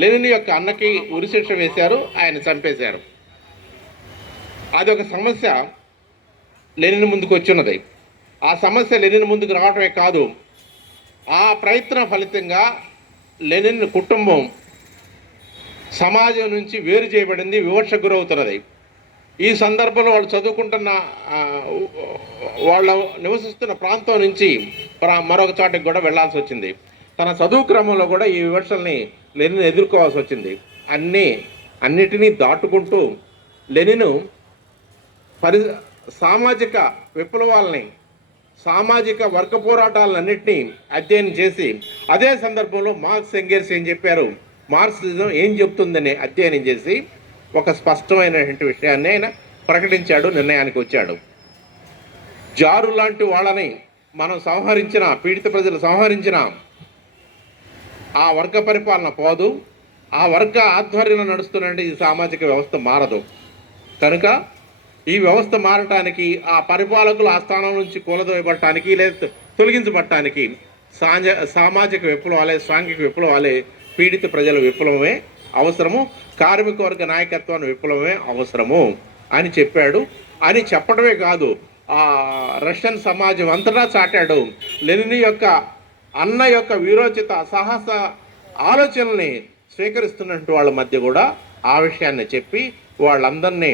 Lenin యొక్క అన్నకి ఉరిశిక్ష వేశారు ఆయన చంపేశారు. అది ఒక సమస్య లెనిన్ ముందుకు వచ్చిన్నది ఆ సమస్య లెనిన్ ముందుకు రావటమే కాదు ఆ ప్రయత్నం ఫలితంగా లెనిన్ కుటుంబం సమాజం నుంచి వేరు చేయబడింది వివక్ష గురవుతున్నది. ఈ సందర్భంలో వాళ్ళు చదువుకుంటున్న వాళ్ళు వాళ్ళ నివసిస్తున్న ప్రాంతం నుంచి మరొక చోటకి కూడా వెళ్ళాల్సి వచ్చింది. తన చదువు క్రమంలో కూడా ఈ విమర్శల్ని లెనిన్ ఎదుర్కోవాల్సి వచ్చింది. అన్నీ అన్నిటినీ దాటుకుంటూ లెనిను పరి సామాజిక విప్లవాలని సామాజిక వర్గ పోరాటాలన్నింటినీ అధ్యయనం చేసి అదే సందర్భంలో మార్క్స్ ఎంగేర్స్ ఏం చెప్పారు? మార్క్సిజం ఏం చెప్తుందని అధ్యయనం చేసి ఒక స్పష్టమైనటువంటి విషయాన్ని ఆయన ప్రకటించాడు నిర్ణయానికి వచ్చాడు. జారు లాంటి వాళ్ళని మనం సంహరించిన పీడిత ప్రజలు సంహరించిన ఆ వర్గ పరిపాలన పోదు. ఆ వర్గ ఆధ్వర్యంలో నడుస్తున్న ఈ సామాజిక వ్యవస్థ మారదు. కనుక ఈ వ్యవస్థ మారటానికి ఆ పరిపాలకులు ఆ స్థానం నుంచి కూలదోయబడటానికి లేదా తొలగించబడటానికి సాంజ సామాజిక విప్లవాలే సాంఘిక విప్లవాలే పీడిత ప్రజల విప్లవమే అవసరము. కార్మిక వర్గ నాయకత్వాన్ని విప్లవమే అవసరము అని చెప్పాడు. అని చెప్పడమే కాదు ఆ రష్యన్ సమాజం అంతటా చాటాడు. లెనిని యొక్క అన్న యొక్క వీరోచిత సాహస ఆలోచనల్ని స్వీకరిస్తున్నట్టు వాళ్ళ మధ్య కూడా ఆ విషయాన్ని చెప్పి వాళ్ళందరినీ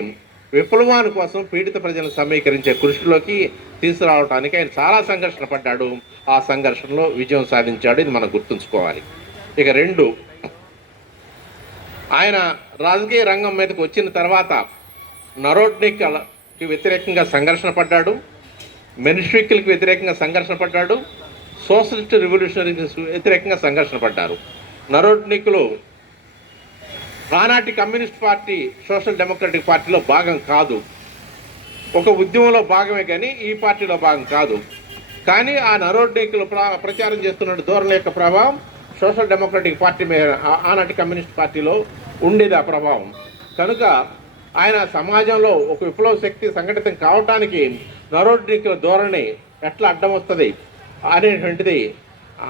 విప్లవాని కోసం పీడిత ప్రజలను సమీకరించే కృషిలోకి తీసుకురావడానికి ఆయన చాలా సంఘర్షణ పడ్డాడు. ఆ సంఘర్షణలో విజయం సాధించాడు ఇది మనం గుర్తుంచుకోవాలి. ఇక రెండు ఆయన రాజకీయ రంగం మీదకి వచ్చిన తర్వాత నరోడ్నిక్కి వ్యతిరేకంగా సంఘర్షణ పడ్డాడు. మెనిస్ట్రిక్కి వ్యతిరేకంగా సంఘర్షణ పడ్డాడు. సోషలిస్ట్ రివల్యూషనరీకి వ్యతిరేకంగా సంఘర్షణ పడ్డారు. నరోడ్నిక్లు ఆనాటి కమ్యూనిస్ట్ పార్టీ సోషల్ డెమోక్రటిక్ పార్టీలో భాగం కాదు. ఒక ఉద్యమంలో భాగమే కానీ ఈ పార్టీలో భాగం కాదు. కానీ ఆ నరోడ్నికులు ప్ర ప్రచారం చేస్తున్న ధోరణి యొక్క ప్రభావం సోషల్ డెమోక్రటిక్ పార్టీ మీద ఆనాటి కమ్యూనిస్ట్ పార్టీలో ఉండేది ఆ ప్రభావం. కనుక ఆయన సమాజంలో ఒక విప్లవ శక్తి సంఘటితం కావటానికి నరోడ్నికుల ధోరణి ఎట్లా అడ్డం వస్తుంది? అనేటువంటిది ఆ,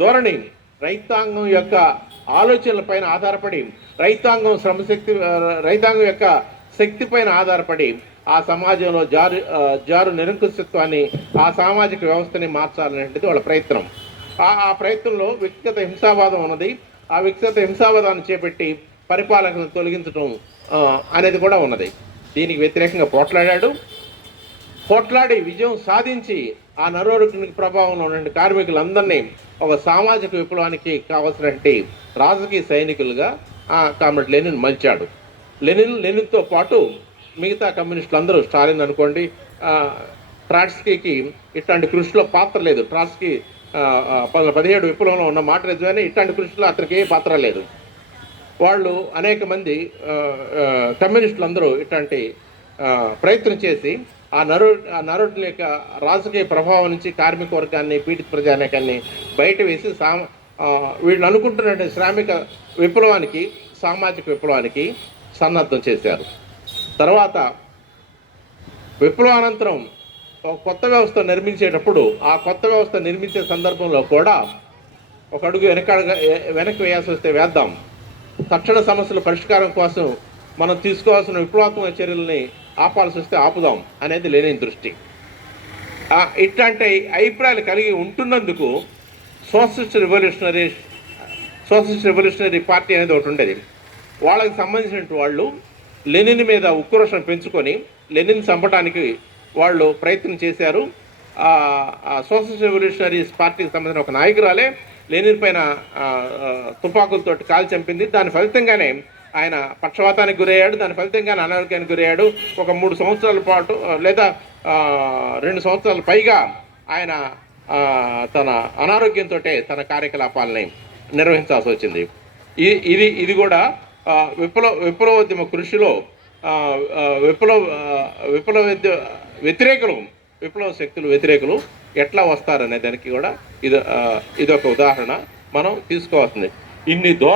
ధోరణి రైతాంగం యొక్క ఆలోచనలపైన ఆధారపడి రైతాంగం శ్రమశక్తి రైతాంగం యొక్క శక్తిపైన ఆధారపడి ఆ సమాజంలో జారు జారు నిరంకుశత్వాన్ని ఆ సామాజిక వ్యవస్థని మార్చాలనేది వాళ్ళ ప్రయత్నం. ఆ ఆ ప్రయత్నంలో వ్యక్తిగత హింసావాదం ఉన్నది. ఆ వ్యక్తిగత హింసావాదాన్ని చేపట్టి పరిపాలకులను తొలగించడం అనేది కూడా ఉన్నది. దీనికి వ్యతిరేకంగా పోట్లాడాడు. పోట్లాడి విజయం సాధించి ఆ నరోరుకి ప్రభావంలో ఉన్న కార్మికులందరినీ ఒక సామాజిక విప్లవానికి కావలసినటువంటి రాజకీయ సైనికులుగా ఆ కామ్రేడ్ లెనిన్ మలిచాడు. లెనిన్ లెనిన్తో పాటు మిగతా కమ్యూనిస్టులు అందరూ స్టాలిన్ అనుకోండి ట్రాట్స్కీకి ఇట్లాంటి కృషిలో పాత్ర లేదు. ట్రాట్స్కీ ప- పదిహేడు విప్లవంలో ఉన్న మాట నిజమే ఇట్లాంటి కృషిలో అతనికి ఏ పాత్ర లేదు. వాళ్ళు అనేక మంది కమ్యూనిస్టులు అందరూ ఇట్లాంటి ప్రయత్నం చేసి ఆ నరు ఆ నరుడి యొక్క రాజకీయ ప్రభావం నుంచి కార్మిక వర్గాన్ని పీడిత ప్రజానేకాన్ని బయట వేసి సా వీళ్ళు అనుకుంటున్న శ్రామిక విప్లవానికి సామాజిక విప్లవానికి సన్నద్ధం చేశారు. తర్వాత విప్లవానంతరం ఒక కొత్త వ్యవస్థ నిర్మించేటప్పుడు ఆ కొత్త వ్యవస్థ నిర్మించే సందర్భంలో కూడా ఒక అడుగు వెనక వెనక్కి వేయాల్సి వస్తే వేద్దాం. తక్షణ సమస్యల పరిష్కారం కోసం మనం తీసుకోవాల్సిన విప్లవాత్మక చర్యల్ని ఆపాల్సి వస్తే ఆపుదాం అనేది లేని దృష్టి. ఇట్లాంటి అభిప్రాయాలు కలిగి ఉంటున్నందుకు socialist revolutionary socialist revolutionary party అనేది ఒకటి ఉండేది. వాళ్ళకి సంబంధించిన వాళ్ళు లెనిన్ మీద ఉక్రోషం పెంచుకొని లెనిన్ చంపడానికి వాళ్ళు ప్రయత్నం చేశారు. సోషలిస్ట్ రెవల్యూషనరీస్ పార్టీకి సంబంధించిన ఒక నాయకురాలే లెనిన్ పైన తుపాకులతో ఆ, తుపాకులతోటి చంపింది. దాని ఫలితంగానే ఆయన పక్షవాతానికి గురయ్యాడు దాని ఫలితంగా అనారోగ్యానికి గురయ్యాడు. ఒక మూడు సంవత్సరాల పాటు లేదా రెండు సంవత్సరాల పైగా ఆయన తన అనారోగ్యంతో తన కార్యకలాపాలని నిర్వహించాల్సి వచ్చింది. ఇది ఇది కూడా విప్లవ విప్లవోద్యమ కృషిలో విప్లవ విప్లవ వ్యతిరేకులు విప్లవ శక్తులు వ్యతిరేకులు ఎట్లా వస్తారనే దానికి కూడా ఇది ఇదొక ఉదాహరణ మనం తీసుకోవాల్సింది. ఇన్ని దూరం